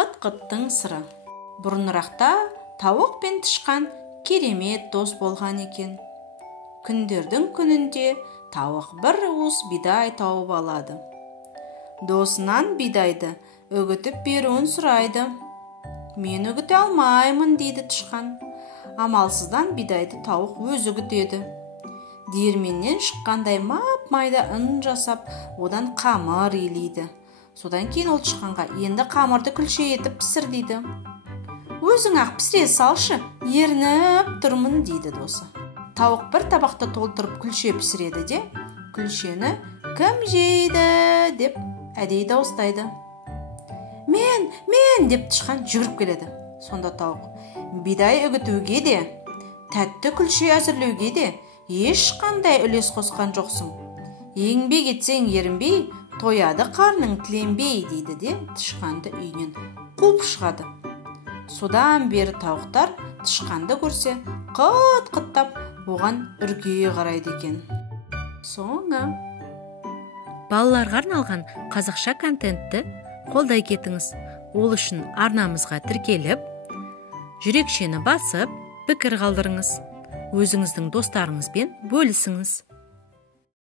Қыт-қыттың сыры. Бұрынырақта тауық пен тышқан керемет дос болған екен. Күндердің күнінде тауық бір уыс бидай тауып алады. Досынан бидайды үгітіп беруін сұрайды. Мен үгіте алмаймын дейді тышқан. Амалсыздан бидайды тауық өзі үгітеді. Диірменнен шыққандай мап-майда үн жасап, одан қамыр илейді. Содан кейін ол тышқанға енді қамырды күлше етіп пісір дейді. Өзің ақ пісіре салшы, ерініп тұрмын дейді досы. Тауық бір табақты толтырып күлше пісіреді де, күлшені кім жейді деп әдейі дауыстайды. Мен деп тышқан жүгіріп келеді. Сонда тауық: бидай үгітуге де, тәтті күлше әзірлеуге де ешқандай үлес қосқан жоқсың. Еңбек етсең ерінбей, тояды қарның тіленбей дейді де тышқанды үйінен қуып шығады. Содан бері тауықтар тышқанды көрсе қыт-қыттап оған үркейе қарайды екен. Соңы. Балаларға арналған қазақша контентті қолдай кетіңіз. Ол үшін арнамызға тіркеліп, жүрекшені басып, пікір қалдырыңыз. Өзіңіздің достарыңызбен бөлісіңіз.